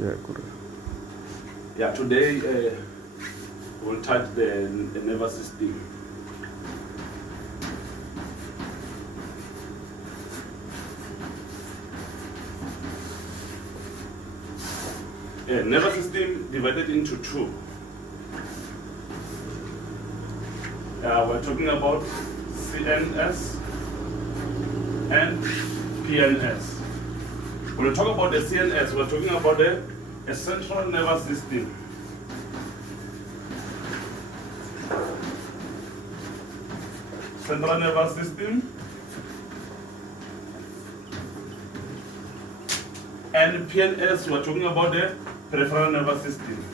Yeah, correct. Yeah, today we'll touch the nervous system. Nervous system divided into two. We're talking about CNS and PNS. When we talk about the CNS, we're talking about a central nervous system. Central nervous system. And PNS, we're talking about the peripheral nervous system.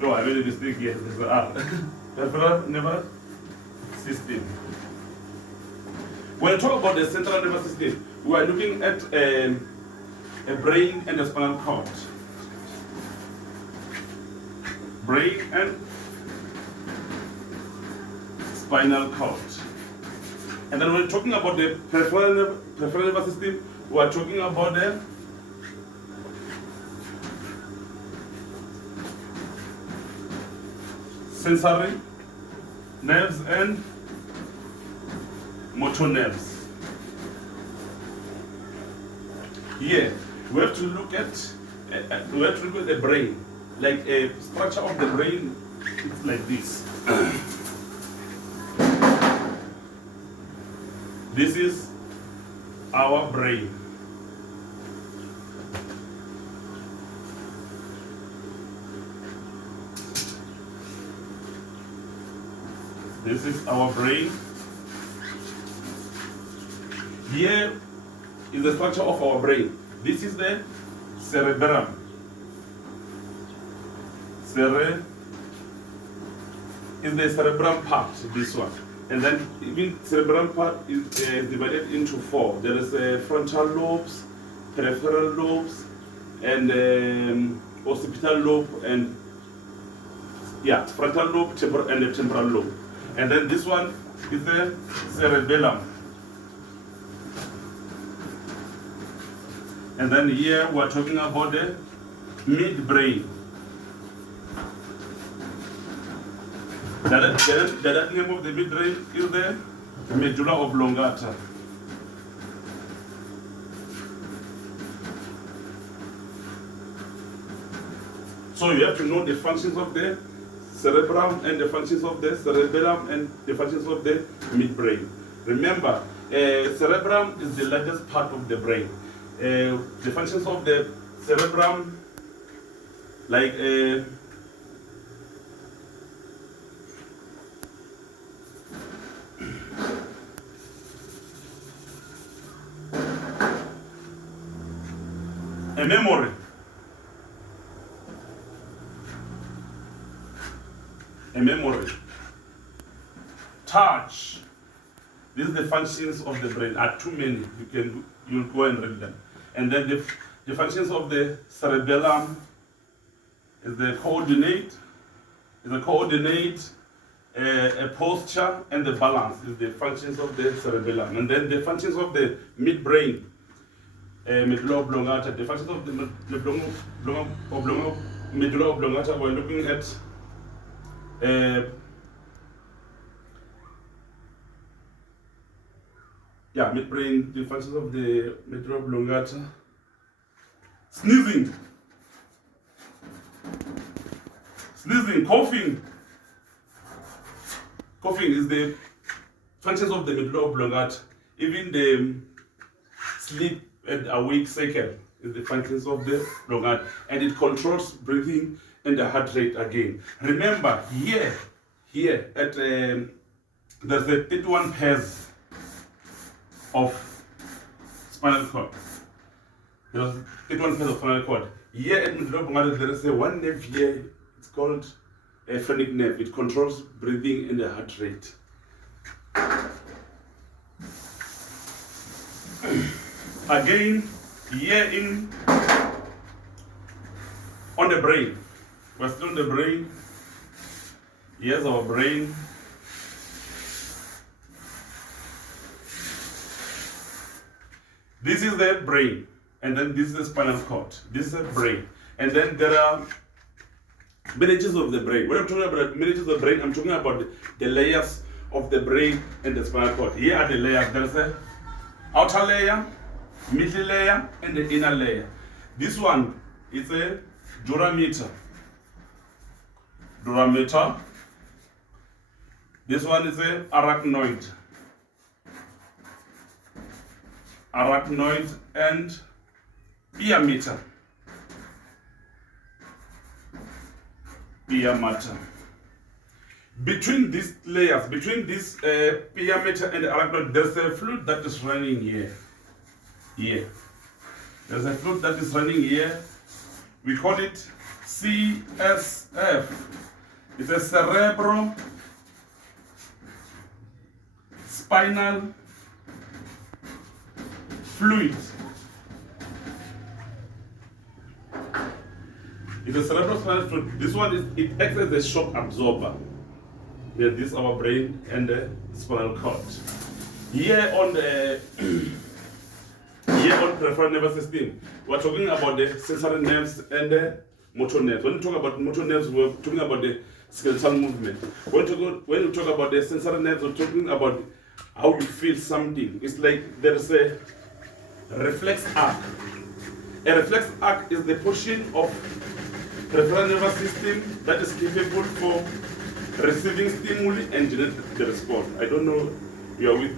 No, I made a mistake here. There's an R. Peripheral nervous system. When we talk about the central nervous system, we are looking at a brain and a spinal cord. Brain and spinal cord. And then when we're talking about the peripheral nervous system, we are talking about the sensory nerves and motor nerves. Here, we have to look at the brain. Like a structure of the brain, it's like this. This is our brain. This is our brain. Here is the structure of our brain. This is the cerebellum. Is the cerebral part, this one. And then even cerebral part is divided into four. There is frontal lobes, peripheral lobes, and occipital lobe, and frontal lobe, and the temporal lobe. And then this one is the cerebellum. And then here we're talking about the midbrain. The name of the midbrain is the medulla oblongata. So you have to know the functions of the cerebrum and the functions of the cerebellum and the functions of the midbrain. Remember, cerebrum is the largest part of the brain. The functions of the cerebrum, like a memory, touch. These are the functions of the brain. Are too many. You'll go and read them. And then the functions of the cerebellum is the coordinate, a posture, and the balance is the functions of the cerebellum. And then the functions of the midbrain, medulla oblongata. The functions of the medulla oblongata, we're looking at midbrain, the functions of the medulla oblongata. Sneezing, coughing. Coughing is the functions of the medulla oblongata. Even the sleep and awake cycle is the functions of the oblongata, and it controls breathing and the heart rate again. Remember, here at there's the 31 pairs of spinal cord. There's 31 pairs of spinal cord. Here at medulla oblongata, there is one nerve here. It's called a phrenic nerve. It controls breathing and the heart rate. Again, here on the brain. We're still on the brain. Here's our brain. This is the brain, and then this is the spinal cord. This is the brain, and then there are miniatures of the brain. When I'm talking about miniatures of the brain, I'm talking about the layers of the brain and the spinal cord. Here are the layers. There's the outer layer, middle layer, and the inner layer. This one is a durameter. Durameter. This one is a arachnoid. Arachnoid and pia meter. Pia mater. Between these layers, between this pia meter and the arachnoid, there's a fluid that is running here. Here. There's a fluid that is running here. We call it CSF. It's a cerebral spinal fluid. It's a cerebral spinal fluid. This one it acts as a shock absorber. Yeah, this is our brain and the spinal cord. Here on the peripheral nervous system, we're talking about the sensory nerves and the motor nerves. When we talk about motor nerves, we're talking about the skeletal movement. When we talk about the sensory nerves, we're talking about how you feel something. It's like there's a reflex arc. A reflex arc is the portion of peripheral nervous system that is capable for receiving stimuli and generate the response. I don't know you are with